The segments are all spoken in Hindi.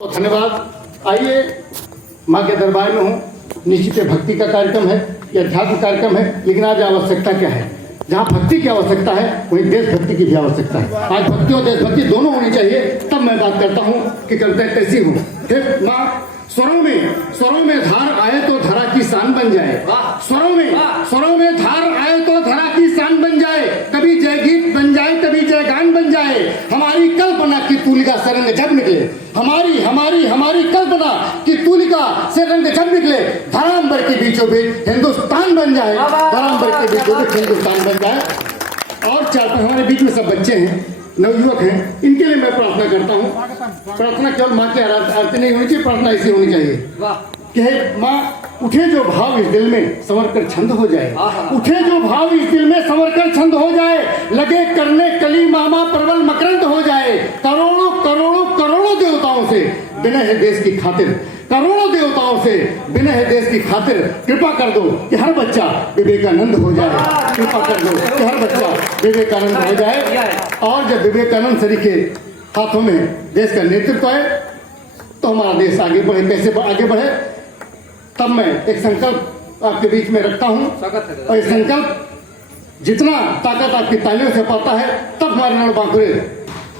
तो धन्यवाद। आइए, माँ के दरबार में हूँ। निश्चित भक्ति का कार्यक्रम है, यह अध्यात्म कार्यक्रम है, लेकिन आज आवश्यकता क्या है? जहाँ भक्ति की आवश्यकता है वहीं देशभक्ति की भी आवश्यकता है। आज भक्ति और देशभक्ति दोनों होनी चाहिए, तब मैं बात करता हूँ कि कविता कैसी हूँ। फिर माँ स्वरों में धार आए तो धरा की शान बन जाए। स्वरों में धार आए तो धरा की शान बन जाए। कभी जय गीत बन जाए, कभी जय गान बन जाए। हमारी कल्पना की तूलिका से रंग जब निकले, हमारी कल्पना की तूलिका से रंग जब निकले। धराम्बर के बीचों बीच हिंदुस्तान बन जाए, धराम्बर के बीचों बीच हिंदुस्तान बन जाए। और चार हमारे बीच में सब बच्चे हैं, नवयुवक हैं, इनके लिए मैं प्रार्थना करता हूँ। प्रार्थना केवल माँ की आरती नहीं होनी चाहिए, प्रार्थना ऐसी होनी चाहिए कि हे माँ, उठे जो भाव इस दिल में संवर कर छंद हो जाए। उठे जो भाव इस दिल में संवर कर छंद हो जाए। लगे करने कली मामा परवल मकरंद हो जाए। करोड़ों करोड़ों करोड़ों देवताओं से बिना है देश की खातिर, करोड़ों देवताओं से बिना है देश की खातिर कृपा कर दो कि हर बच्चा विवेकानंद हो जाए। कृपा कर दो कि हर बच्चा विवेकानंद हो जाए। और जब विवेकानंद सर के हाथों में देश का नेतृत्व है तो हमारा देश आगे बढ़े। कैसे आगे बढ़े? तब मैं एक संकल्प आपके बीच में रखता हूं, और ये संकल्प जितना ताकत आपकी तालियों से पाता है, तब हमारे रणबांकुरे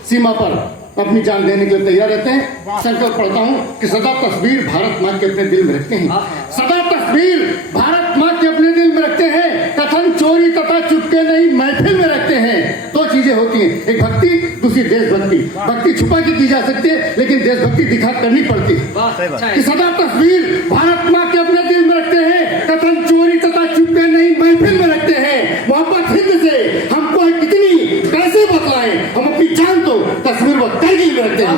सीमा पर अपनी जान देने के लिए तैयार रहते हैं। संकल्प पढ़ता हूं कि सदा तस्वीर भारत माँ के अपने दिल में रखते हैं। सदा तस्वीर भारत माँ के अपने दिल में रखते हैं। कथन चोरी तथा चुपके नहीं महफिल में रखते हैं। दो चीजें होती हैं, एक भक्ति, दूसरी देशभक्ति। भक्ति छुपा के की जा सकती है, लेकिन देशभक्ति दिखा करनी पड़ती है। कि सदा तस्वीर भारत माँ के अपने दिल में रखते हैं। कथन चोरी तथा चुपके नहीं महफिल में रखते हैं। मोहब्बत हिंद से हमको है कितनी, कैसे बतलाएं? हम अपनी जान तो कश्मीर व करगिल में रखते हैं।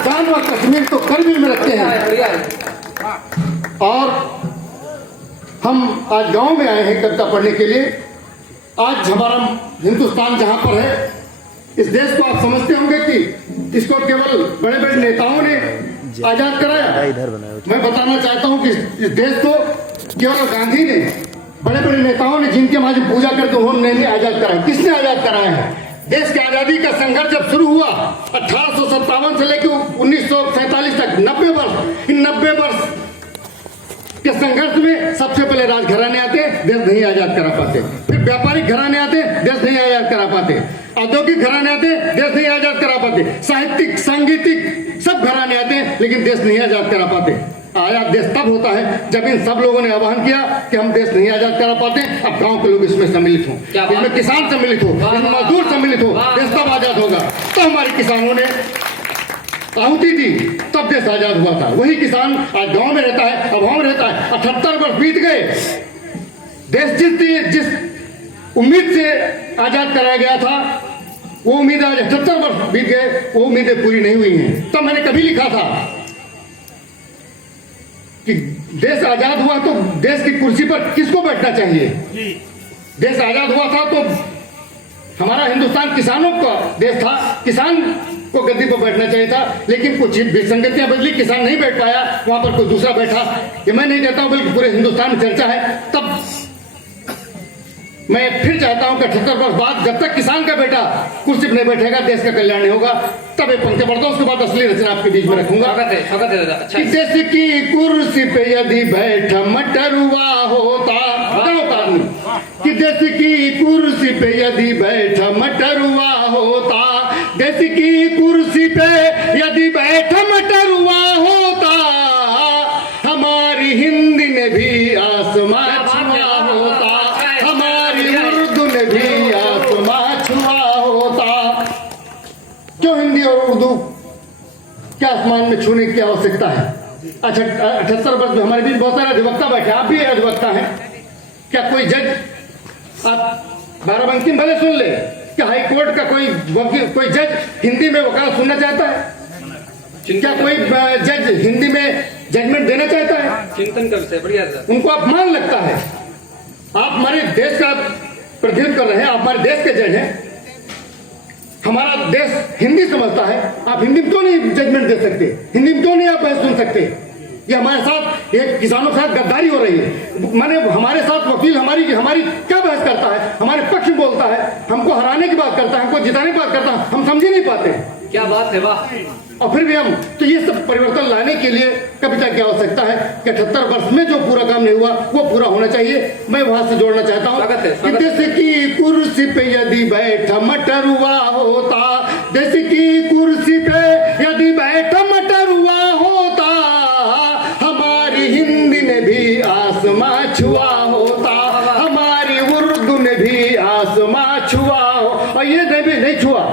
जान व कश्मीर तो करगिल में रखते हैं। और हम आज गांव में आए हैं कविता पढ़ने के लिए। आज हमारा हिंदुस्तान जहां पर है, इस देश को आप समझते होंगे कि इसको केवल बड़े बड़े नेताओं ने आजाद कराया। मैं बताना चाहता हूं कि इस देश को केवल गांधी ने, बड़े बड़े नेताओं ने, जिनके वहां जो पूजा करते उन्होंने नहीं आजाद कराया। किसने आजाद कराया है? देश की आजादी का संघर्ष जब शुरू हुआ 1857 से लेकर 1947 तक 90 वर्ष, इन 90 वर्ष के संघर्ष में सबसे पहले राजघराने आते, देश नहीं आजाद करा पाते। फिर व्यापारिक घराने आते, देश नहीं आजाद करा पाते। औद्योगिक घराने आते, देश नहीं आजाद करा पाते। साहित्यिक, सांगीतिक सब घराने आते, लेकिन देश नहीं आजाद करा पाते। आजाद देश तब होता है जब इन सब लोगों ने आह्वान किया कि हम देश नहीं आजाद करा पाते। अब गांव के लोग इसमें सम्मिलित हो, इसमें किसान सम्मिलित हो, इसमें मजदूर सम्मिलित हो, देश तब आजाद होगा। तो हमारे किसानों ने आहुति दी, तब देश आजाद हुआ था। वही किसान आज गांव में रहता है, अभाव में रहता है। 78 वर्ष बीत गए, देश जिस उम्मीद से आजाद कराया गया था, वो उम्मीद आज 78 वर्ष बीत गए, वो उम्मीदें पूरी नहीं हुई हैं। तब मैंने कभी लिखा था कि देश आजाद हुआ तो देश की कुर्सी पर किसको बैठना चाहिए? देश आजाद हुआ था तो हमारा हिंदुस्तान किसानों का देश था, किसान को गद्दी पर बैठना चाहिए था। लेकिन कुछ विसंगतियां बदली, किसान नहीं बैठ पाया, वहां पर कोई दूसरा बैठा। ये मैं नहीं कहता हूं, बल्कि पूरे हिंदुस्तान में चर्चा है। तब मैं फिर चाहता हूं कि 78 वर्ष बाद जब तक किसान का बेटा कुर्सी पर नहीं बैठेगा, देश का कल्याण नहीं होगा। तब एक पंक्ति पढ़ता हूं, उसके बाद असली रचना आपके बीच में रखूंगा। देश की कुर्सी पे यदि बैठ मटरुआ होता, कि देश की कुर्सी पे यदि बैठ मटरुआ होता, देश की कुर्सी पे यदि बैठ मटरुआ होता, हमारी हिंद ने भी आसमां छुआ होता, हमारी उर्दू ने भी आसमां छुआ होता। क्यों हिंदी और उर्दू क्या आसमान में छूने की आवश्यकता है? अच्छा, 78 वर्ष में हमारे बीच बहुत सारे अधिवक्ता बैठे, आप भी अधिवक्ता हैं। क्या कोई जज, आप बाराबंकी भले सुन ले कि हाई कोर्ट का कोई जज हिंदी में वकालत सुनना चाहता है? क्या कोई जज हिंदी में जजमेंट देना चाहता है? चिंतन का विषय बढ़िया, उनको अपमान लगता है। आप हमारे देश का प्रतिनिधित्व कर रहे हैं, आप हमारे देश के जज हैं। हमारा देश हिंदी समझता है, आप हिंदी में क्यों नहीं जजमेंट दे सकते? हिंदी में क्यों नहीं आप बहस सुन सकते? ये हमारे साथ, ये किसानों के साथ गद्दारी हो रही है। माने हमारे साथ वकील हमारी क्या बहस करता है? हमारे पक्ष में बोलता है, हमको हराने की बात करता है, हमको जिताने की बात करता है, हम समझ ही नहीं पाते। क्या बात है, वाह। और फिर भी हम तो ये सब परिवर्तन लाने के लिए कविता की आवश्यकता है कि 78 वर्ष में जो पूरा काम नहीं हुआ वो पूरा होना चाहिए। मैं वहां से जोड़ना चाहता हूँ कि देश की कुर्सी पे यदि बैठा मटरुआ होता, देश की कुर्सी पे यदि बैठा मटरुआ होता, हमारी हिंदी ने भी आसमां छुआ होता, हमारी उर्दू ने भी आसमां छुआ हो। और ये नहीं छुआ।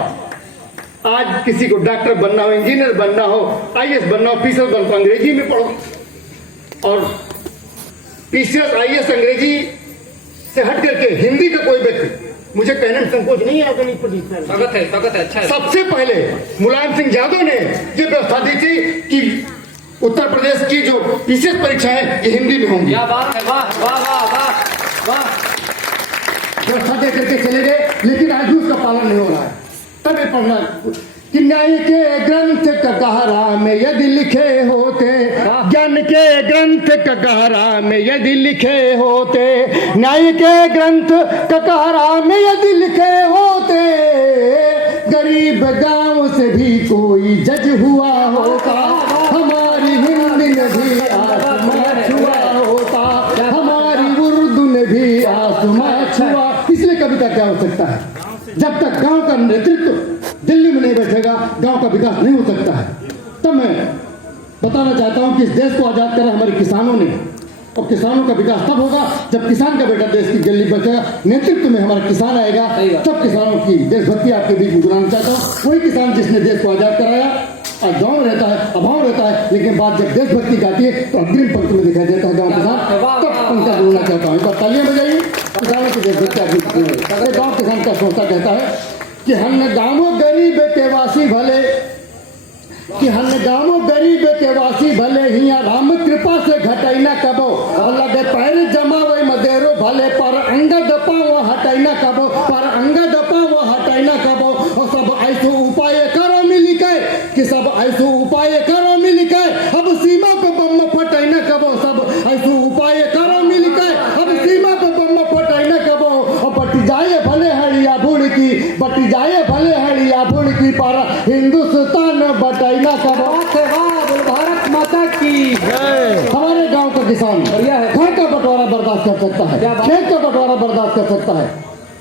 आज किसी को डॉक्टर बनना हो, इंजीनियर बनना हो, आईएएस बनना हो, पीसीएस बनना हो, अंग्रेजी में पढ़ो। और पीसीएस आईएएस अंग्रेजी से हट करके हिंदी का कोई व्यक्ति, मुझे कहने में संकोच नहीं है, स्वागत है, अच्छा है। सबसे पहले मुलायम सिंह यादव ने ये व्यवस्था दी थी कि उत्तर प्रदेश की जो पीसीएस परीक्षा है ये हिंदी में होंगी। व्यवस्था दे करके चले गए, लेकिन आज भी उसका पालन नहीं हो रहा है। तब ये पढ़ना कि न्याय के ग्रंथ ककहरा में यदि लिखे होते, ज्ञान के ग्रंथ ककहरा में यदि लिखे होते, न्याय के ग्रंथ ककहरा में यदि लिखे होते, गरीब गांव से भी कोई जज हुआ होता, हमारी हिंदी ने भी आसमां छुआ होता, हमारी उर्दू ने भी आसमां छुआ। इसलिए कविता क्या हो सकता है? जब तक गांव का नेतृत्व दिल्ली में नहीं बैठेगा, गांव का विकास नहीं हो सकता है। तब मैं बताना चाहता हूं कि इस देश को आजाद करा हमारे किसानों ने, और किसानों का विकास तब होगा जब किसान का बेटा देश की दिल्ली बैठेगा, नेतृत्व में हमारा किसान आएगा, तब किसानों की देशभक्ति आपके बीच में गुनाना चाहता हूँ। वही किसान जिसने देश को आजाद कराया आज गाँव रहता है, अभाव रहता है, लेकिन बात जब देशभक्ति गाती है तो अग्रिम पंक्ति में दिखाई देता है गाँव किसान। तब उनका बोलना चाहता हूँ, तालियां बजाइए किसानों की देशभक्ति। गाँव किसान का सोचता कहता है कि हम गाँव गरीब के वासी भले, कि हम गाँव गरीब के वासी भले, हिया राम कृपा से घटैना कबो, लगे पैर जमा वही मदेरो भले, पर अंगद पाओ हटैना कबो, पर अंगद पाओ हटैना कबो। और सब ऐसो उपाय करो मिली के, कि सब ऐसो उपाय करो मिली के, अब सीमा पे बम फटैना कबो, सब ऐसो उपाय करो मिली के, अब सीमा पे बम फटैना कबो। और बट जाए भले हड़िया बुड़ की, बट जाए भले हड़िया बुड़ की, पर हिंदुस्तान बटैना कबो। भारत माता की हमारे गांव का किसान घर का बंटवारा बर्दाश्त कर सकता है, खेत का बंटवारा बर्दाश्त कर सकता है,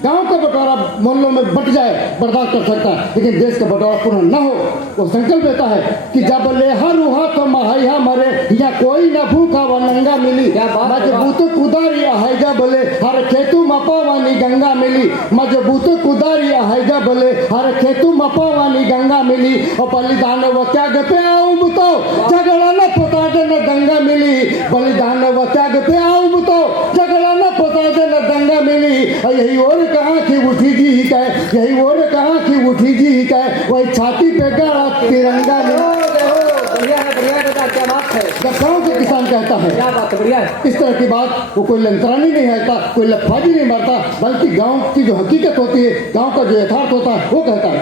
गांव का बंटवारा मोहल्लों में बट जाए बर्दाश्त कर सकता है, लेकिन देश का बंटवारा पुनः न हो। वो संकल्प लेता है कि जब लेहा रूहा तो महैया मरे, या कोई न भूखा व नंगा मिली, मजबूत कुदारी हैजा बोले, हर खेतु मपावानी गंगा मिली, मजबूत कुदारी हैजा बोले, हर खेतु मपावानी गंगा मिली। और बलिदान व त्याग पे आऊं तो झगड़ा न पता न दंगा मिली, बलिदान व त्याग पे आऊं तो झगड़ा न पता न दंगा मिली। यही और कहाँ की उठी जी का, यही और कहाँ की उठी जी का, वही छाती पे गाड़ा तिरंगा में। बढ़िया है बेटा, क्या बात है। जब गाँव के किसान कहता है, क्या बात है, बढ़िया है। इस तरह की बात वो कोई लंतरानी नहीं रहता, कोई लफाजी नहीं मारता, बल्कि गाँव की जो हकीकत होती है, गाँव का जो यथार्थ होता है वो कहता है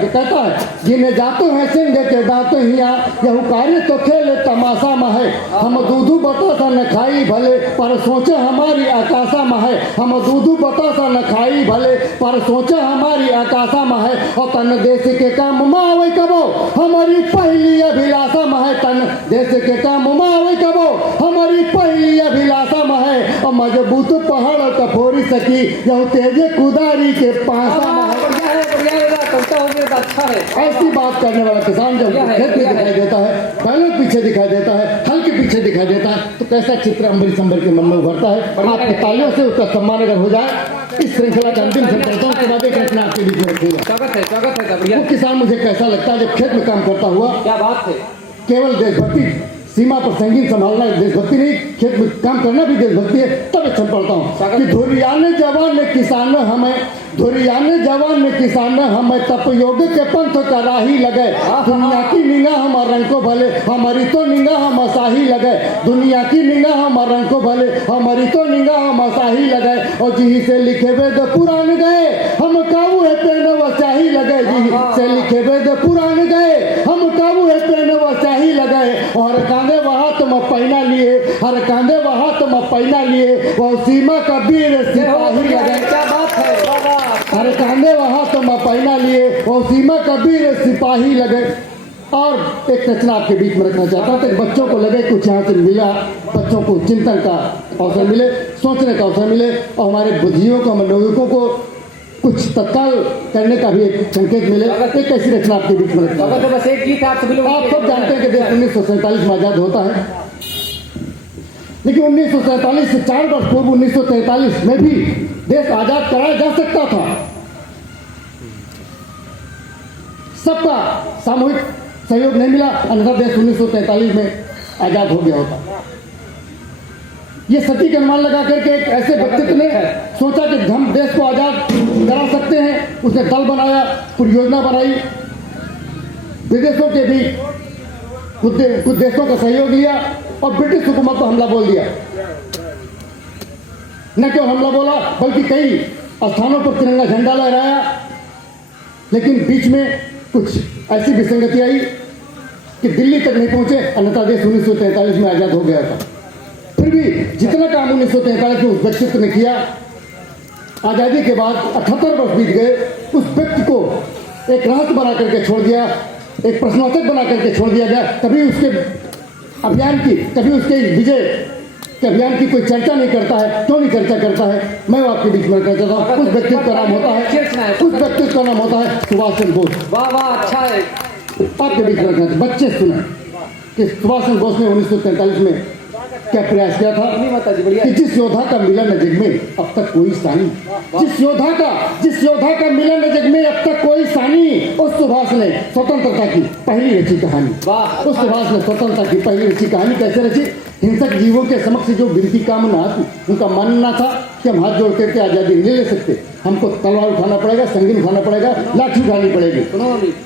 जिन्हें जाते हैं सिंह के दाते हिया, यह कार्य तो खेल तमाशा में है, हम दूधू बतासा न खाई भले, पर सोचे हमारी आकाशा में है, हम दूधू बतासा न खाई भले, पर सोचे हमारी आकाशा में है। और तन देश के काम मावे कबो, हमारी पहली अभिलाषा में है, तन देश के काम मावे कबो, हमारी पहली अभिलाषा में है। और मजबूत पहाड़ कफोरी सकी, यह तेजे कुदारी के पासा में है। अच्छा है। ऐसी बात करने वाला किसान जब खेत में दिखाई देता है, बैलों पीछे दिखाई देता है, हल के पीछे दिखाई देता है, तो कैसा चित्र अम्बरीश अंबर के मन में उभरता है। आपकी तालियों से उसका सम्मान अगर हो जाए, इस श्रृंखला के अंतिम संकल्पों के बाद एक रचना आपके बीच में रखेगा। स्वागत है। वो किसान मुझे कैसा लगता है जब खेत में काम करता हुआ, क्या बात है, केवल देशभक्ति, सीमा पर संगीन संभालना देशभक्ति नहीं, खेत में काम करना भी देशभक्ति है। तब अच्छा पढ़ता हूँ कि धुरियाने जवान ने किसान हमें, धुरियाने जवान ने किसान हमें, तप योग के पंथ का राही लगे, दुनिया की निगाह हम रंग को भले, हमारी तो निगाह हम साही लगे, दुनिया की निगाह हम रंग को भले, हमारी तो निगाह हम साही लगे। और जी से लिखे वेद पुराण गए, हम काबू है पेन व स्याही लगे, जी से लिखे वेद पुराण गए, हम काबू है पेन व स्याही लगे। और कांधे वहां तुम पहना लिए, हर कांधे वहां तुम पहना लिए, वो सीमा का वीर सिपाही लगे। क्या बात है, हर कांधे वहां तुम पहना लिए, वो सीमा का वीर सिपाही लगे। और एक रचना आपके बीच में रखना चाहता हूँ कि बच्चों को लगे कुछ यहाँ से मिला, बच्चों को चिंतन का अवसर मिले, सोचने का अवसर मिले और हमारे बुद्धियों को, मनोविकों को कुछ तत्काल करने का भी एक संकेत मिले। एक ऐसी रचना आपके बीच में रखना। तो बस एक गीत आप सब जानते हैं कि देश 1947 में आजाद होता है, लेकिन 1947 से 4 वर्ष पूर्व 1943 में भी देश आजाद कराया जा सकता था। सबका सामूहिक सहयोग नहीं मिला, अन्यथा देश 1943 में आजाद हो गया होता। ये सटीक अनुमान लगा करके एक ऐसे व्यक्तित्व ने सोचा कि हम देश को आजाद करा सकते हैं। उसने दल बनाया, पूरी योजना बनाई, विदेशों के भी कुछ देशों का सहयोग लिया और ब्रिटिश हुकूमत को हमला बोल दिया। न केवल हमला बोला बल्कि कई स्थानों पर तिरंगा झंडा लहराया, लेकिन बीच में कुछ ऐसी विसंगति आई कि दिल्ली तक नहीं पहुंचे, अन्यथा देश 1943 में आजाद हो गया था। फिर भी जितना काम 1943 में उस व्यक्तित्व ने किया, आजादी के बाद 78 वर्ष बीत गए, उस व्यक्ति को एक रहस्य बना करके छोड़ दिया, एक प्रश्नवाचक बना करके छोड़ दिया गया। कभी उसके अभियान की, कभी उसके विजय के अभियान की कोई चर्चा नहीं करता है। क्यों नहीं चर्चा करता है, मैं आपके बीच में कहता हूँ। उस व्यक्तित्व का नाम होता है, उस व्यक्तित्व का नाम होता है सुभाष चंद्र बोस। वाह वाह, अच्छा है। आपके बीच में कहते बच्चे सुने कि सुभाष चंद्र बोस ने 1943 में क्या प्रयास किया था कि जिस योद्धा का मिलन न जग में अब तक कोई सानी, जिस योद्धा का मिलन न जग में अब तक कोई सानी, उस सुभाष ने स्वतंत्रता की पहली रची कहानी। उस सुभाष ने स्वतंत्रता की पहली रची कहानी कैसे रची? हिंसक जीवों के समक्ष जो विनती कामना आती, उनका मानना था कि हम हाथ जोड़ करके आजादी नहीं ले सकते, हमको तलवार उठाना पड़ेगा, संगीन उठाना पड़ेगा, लाठी उठानी पड़ेगी।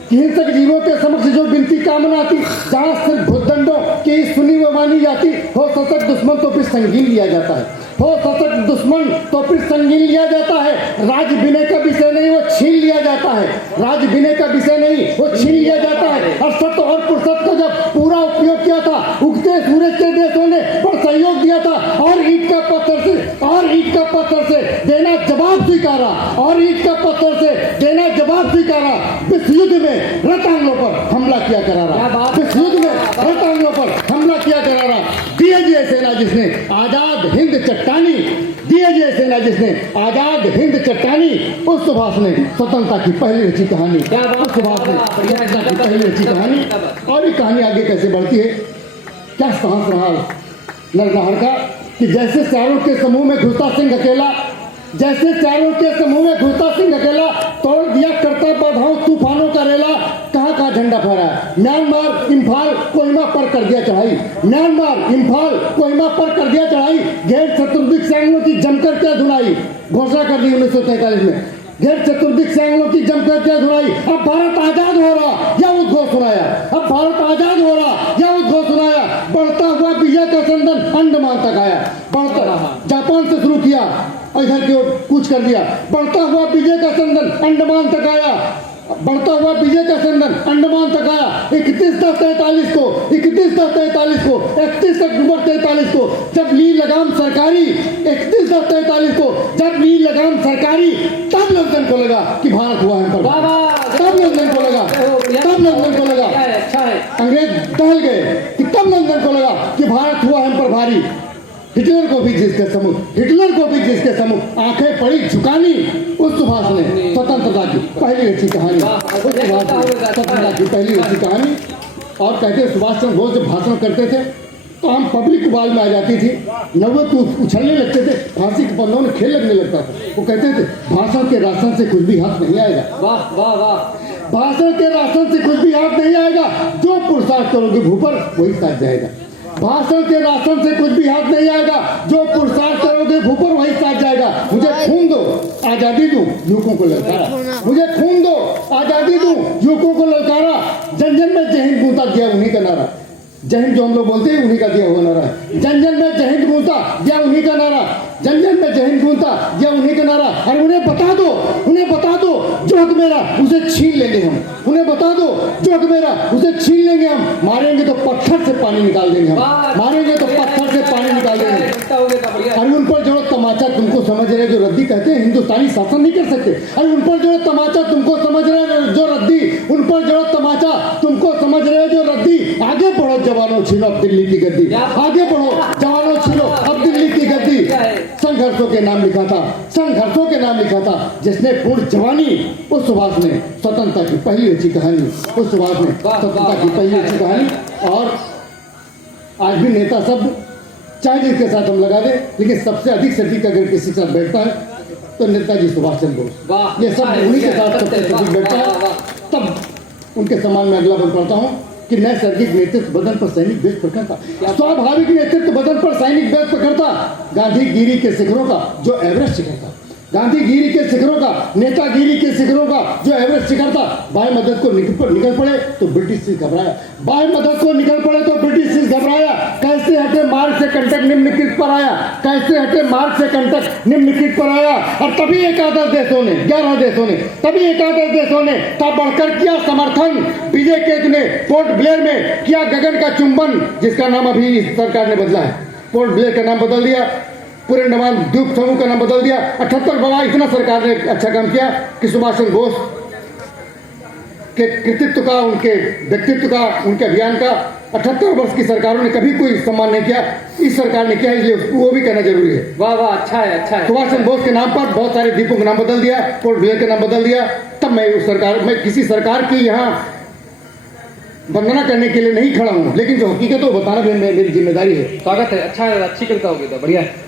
कि हिंसक जीवों के समक्ष जो विनती कामना आती, जहाँ सिर्फ भूतदंडों की सुनी व मानी जाती, हो सशक्त दुश्मन तो फिर संगीन लिया जाता है, हो सशक्त दुश्मन तो फिर संगीन लिया जाता है। राज विनय का विषय नहीं, वो छीन लिया जाता है। राज विनय का विषय नहीं, वो छीन लिया जाता है। और सत्य और पुरुषत्व का जब पूरा उपयोग किया था, उगते सूरज के देशों ने पर सहयोग दिया था और ईंट का पत्थर से देना जवाब स्वीकारा, और ईंट का पत्थर से देना जवाब स्वीकारा। विश्व युद्ध में रतांगों पर हमला किया करारा, विश्व युद्ध में रतांगों पर हमला किया करारा। दिए सेना जिसने आजाद हिंद चट्टानी, दिए सेना जिसने आजाद हिंद चट्टानी, उस सुभाष ने स्वतंत्रता की पहली रची कहानी। उस सुभाष ने स्वतंत्रता की पहली रची कहानी। और ये कहानी आगे कैसे बढ़ती है, क्या साहस रहा नरनाहर का कि जैसे चारों के समूह में घुसता सिंह अकेला, जैसे चारों के समूह में घुसता सिंह अकेला, तोड़ दिया करता बाधाओं तूफानों का रेला। कहाँ झंडा फहराया? म्यांमार, इम्फाल, कोहिमा पर कर दिया चढ़ाई, म्यांमार, इम्फाल, कोहिमा पर कर दिया चढ़ाई। गैर चतुर्दिक सैनिकों की जमकर क्या धुनाई, घोषणा कर दी 1943 में। गैर चतुर्दिक सैनिकों की जमकर क्या धुनाई। अब भारत आजाद हो रहा या उद्घोष सुनाया, अब भारत आजाद हो रहा या उद्घोष सुनाया। बढ़ता हुआ विजय का संदन अंडमान तक आया, बढ़ता जापान से शुरू किया, इधर की ओर कूच कर दिया। बढ़ता हुआ विजय का संदन अंडमान तक आया, बढ़ता हुआ विजय का संदन अंडमान तक आया। 31/10/43 को 31/10/43 को 31/अक्टूबर को जब ली लगाम सरकारी, 31/10/43 को जब ली लगाम सरकारी, तब लंदन को लगा कि भारत हुआ है पर, तब लंदन को लगा, तब लंदन को लगा, अंग्रेज दहल गए कि तब लंदन को लगा कि भारत हुआ हम पर भारी। हिटलर को भी जिसके सम्मुख आंखें पड़ी झुकानी, उस सुभाष ने स्वतंत्रता की पहली रची कहानी, उस सुभाष ने स्वतंत्रता की पहली रची कहानी। और कहते हैं सुभाष चंद्र बोस जब भाषण करते थे तो हम पब्लिक उबाल में आ जाती थी, नव्वे तो उछलने लगते थे, फांसी के पन्नों में खेल लगने लगता था। वो कहते थे भाषण के राशन से कुछ भी हाथ नहीं आएगा, वाह वाह वाह, भाषण के राशन से कुछ भी हाथ नहीं आएगा, जो पुरुषार्थ करोगे भूपर वही साथ जाएगा। भाषण के राशन से कुछ भी हाथ नहीं आएगा, जो पुरुषार्थ करोगे भूपर वही साथ जाएगा। मुझे खून दो आजादी दूं युवकों को ललकारा, मुझे खून दो आजादी दूं युवकों को ललकारा। जन जन में जय हिंद गूंजता दिया उन्हीं का नारा, जय हिंद जो हम लोग बोलते हैं उन्हीं का दिया हुआ नारा है। जन जन में जय हिंद गूंजता दिया उन्हीं का नारा, जन जन में जय हिंद गूंजता दिया उन्हीं का नारा। और उन्हें बता दो जो हक मेरा उसे छीन लेंगे हम, उन्हें बता दो जो हक मेरा उसे छीन लेंगे हम। मारेंगे तो पत्थर से पानी निकाल देंगे हम, मारेंगे तो पत्थर से पानी निकाल देंगे। और उन पर जो तमाचा तुमको समझ रहे जो रद्दी कहते हैं हिंदुस्तानी शासन नहीं कर सकते। अरे उन पर जो तमाचा तुमको समझ रहे जो रद्दी, उन पर जो तमाचा तुमको समझ रहे जो रद्दी, आगे बढ़ो जवानों, छीनो अब दिल्ली की गद्दी, आगे बढ़ो जवानों, छीनो अब दिल्ली की गद्दी। संघर्षों के नाम लिखा था, संघर्षों के नाम लिखा था जिसने पूर्ण जवानी, उस सुभाष ने स्वतंत्रता की पहली अच्छी कहानी, उस सुभाष ने स्वतंत्रता की पहली अच्छी कहानी। और आज भी नेता सब चाहे जिसके साथ हम लगा दें, लेकिन सबसे अधिक सटीक अगर किसी के साथ बैठता है तो नेताजी सुभाष चंद्र बोस, ये सब उन्हीं के साथ सबसे सटीक बैठता है। तब उनके सम्मान में अगला बल पढ़ता हूँ कि नैसर्गिक नेतृत्व बदन पर सैनिक बेस पर करता, स्वाभाविक नेतृत्व बदन पर सैनिक बेस पर करता, गांधीगिरी के शिखरों का जो एवरेस्ट करता, गांधीगिरी के शिखरों का, नेतागिरी के शिखरों का जो एवरेस्ट करता। बाएं मदद को निकल पड़े तो ब्रिटिश से घबराया, बाएं मदद को निकल पड़े तो ब्रिटिश से घबराया। कैसे हटे मार्ग से कंटक निम्नलिखित पर आया, कैसे हटे मार्ग से कंटक निम्नलिखित पर आया। और तभी एकादश देशों ने, 11 देशों ने, तभी एकादश देशों ने तब बढ़कर किया समर्थन। विजय केतु ने पोर्ट ब्लेयर में किया गगन का चुंबन, जिसका नाम अभी इस सरकार ने बदला है, पोर्ट ब्लेयर का नाम बदल दिया, पूरे अंडमान द्वीप समूह का नाम बदल दिया। 78 बड़ा इतना सरकार ने अच्छा काम किया कि सुभाष चंद्र बोस के कृतित्व का, उनके व्यक्तित्व का, उनके अभियान का 78 वर्ष की सरकारों ने कभी कोई सम्मान नहीं किया, इस सरकार ने किया, इसलिए उसको वो भी कहना जरूरी है। वाह वाह, अच्छा है, अच्छा है। सुभाष चंद्र बोस के नाम पर बहुत सारे द्वीपों का नाम बदल दिया, पोर्ट ब्लेयर का नाम बदल दिया। तब मैं उस सरकार, मैं किसी सरकार की यहाँ वंदना करने के लिए नहीं खड़ा हूँ, लेकिन जो हकीकत है वो बताना भी मेरी जिम्मेदारी है। स्वागत है, अच्छा है, अच्छी कविता होगी तो बढ़िया है।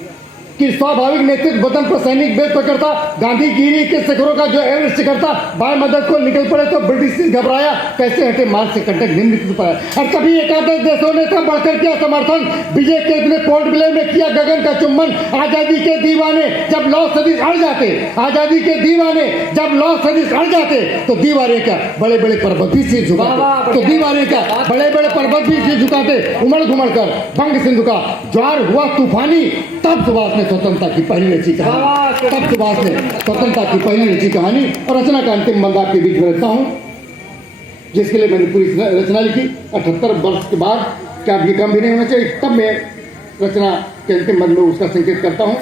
कि स्वाभाविक नेतृत्व बदन पर सैनिक बेस पर करता, गांधीगिरी के शिखरों का जो एवरेस्ट करता, बाएं मदद को निकल पड़े तो ब्रिटिश से घबराया, कैसे हटे मार्ग से कंटक निम्नलिखित पर आया। और तभी एकादश देशों ने तब बढ़कर किया समर्थन। विजय केतु ने पोर्ट ब्लेयर में किया गगन का चुंबन। आजादी के दीवाने जब लौ सदिश अड़ जाते, आजादी के दीवाने जब लौ सदिश अड़ जाते तो दीवारें का बड़े बड़े पर्वत भी सिर झुकाते, तो दीवारें का बड़े बड़े पर्वत भी सिर झुकाते। उमड़ घुमड़ कर बंग सिंधु का ज्वार हुआ तूफानी, तब सुभाष ने स्वतंत्रता की पहली रची कहानी, तब सुभाष ने स्वतंत्रता की पहली रची कहानी। और रचना का अंतिम बंद आपके बीच में रखता हूं, जिसके लिए मैंने पूरी रचना लिखी 78 वर्ष के बाद। क्या ये कम भी नहीं होना चाहिए? तब मैं रचना के अंतिम बंद में उसका संकेत करता हूं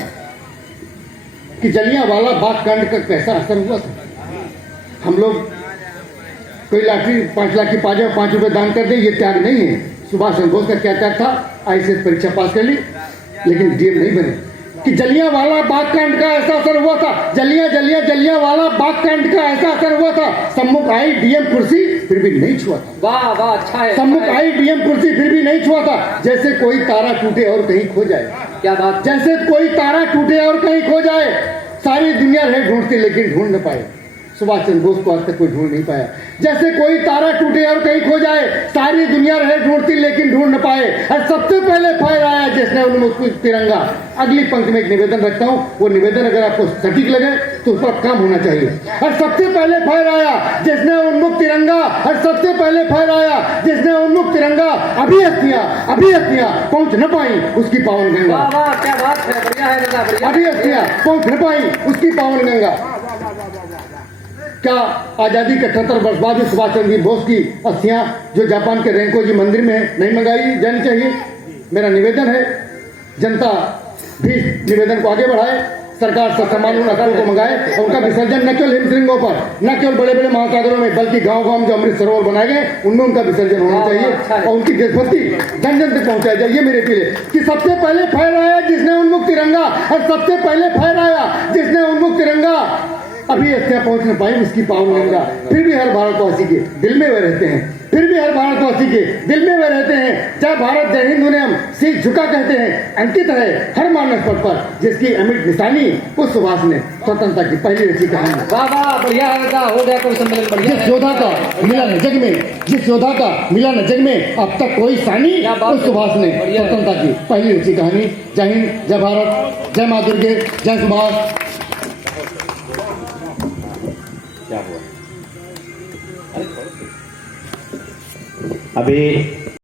कि जलियांवाला बाग कांड का कैसा असर हुआ था। हम लोग कोई लॉटरी 5 लाख की पा जाए, 5 रुपए दान कर दे, ये त्याग नहीं है। सुभाष चंद्र बोस का क्या त्याग था? ICS परीक्षा पास कर ली लेकिन DM नहीं बने। कि जलियांवाला बाग कांड का ऐसा असर हुआ था, जलियांवाला बाग कांड का ऐसा असर हुआ था, सम्मुख आई DM कुर्सी फिर भी नहीं छुआ था। वाह वाह, अच्छा है, सम्मुख आई DM कुर्सी फिर भी नहीं छुआ था। जैसे कोई तारा टूटे और कहीं खो जाए, क्या बात, जैसे कोई तारा टूटे और कहीं खो जाए, सारी दुनिया है ढूंढती लेकिन ढूंढ न पाए। सुभाष चंद्र बोस को आज तक कोई ढूंढ नहीं पाया। जैसे कोई तारा टूटे और कहीं खो जाए, सारी दुनिया रहे ढूंढती लेकिन ढूंढ न पाए। और सबसे पहले फहराया जिसने उन्मुक्त तिरंगा। अगली पंक्ति में एक निवेदन रखता हूं, वो निवेदन अगर आपको सटीक लगे तो उस पर काम होना चाहिए। और सबसे पहले फहराया जिसने उन्मुक्त तिरंगा, और सबसे पहले फहराया जिसने उन्मुक्त तिरंगा। अभिहस्तियां पहुंच न पाई उसकी पावन गंगा। वाह वाह, क्या बात है, बढ़िया है दादा, बढ़िया। अभिहस्तियां पहुंच न पाई उसकी पावन गंगा। क्या आजादी के 78 वर्ष बाद सुभाष चंद्र बोस की अस्थियां जो जापान के रेंकोजी मंदिर में नहीं मंगाई जानी चाहिए? मेरा निवेदन है, जनता भी निवेदन को आगे बढ़ाए, सरकार से समान उन अखाड़ों को मंगाए और उनका विसर्जन न केवल हिमशृंगों पर, न केवल बड़े बड़े महासागरों में, बल्कि गांव-गांव में जो अमृत सरोवर बनाए गए उनमें उनका विसर्जन होना चाहिए और उनकी देशभक्ति जन जन तक पहुंचाई जाए। ये मेरी अपील है कि सबसे पहले फहराया जिसने उन्मुक्त तिरंगा, और सबसे पहले फहराया जिसने उन्मुक्त तिरंगा। अभी हत्या पहुंच न पाई उसकी पावन गंगा। फिर भी हर भारतवासी के दिल में वे रहते हैं, फिर भी हर भारतवासी के दिल में वे रहते हैं। जय भारत जय हिंद उन्हें हम शीश झुका कहते हैं। अंकित है हर मानस पथ पर जिसकी अमिट निशानी उस सुभाष ने स्वतंत्रता की पहली रची कहानी। वाह वाह, बढ़िया है बेटा, हो गया कोई सम्मेलन, बढ़िया है। जिस योद्धा का मिला न जग में, जिस योद्धा का मिला न जग में अब तक कोई सानी, उस सुभाष ने स्वतंत्रता की पहली रची कहानी। जय हिंद, जय भारत, जय माँ दुर्गे, जय सुभाष। अभी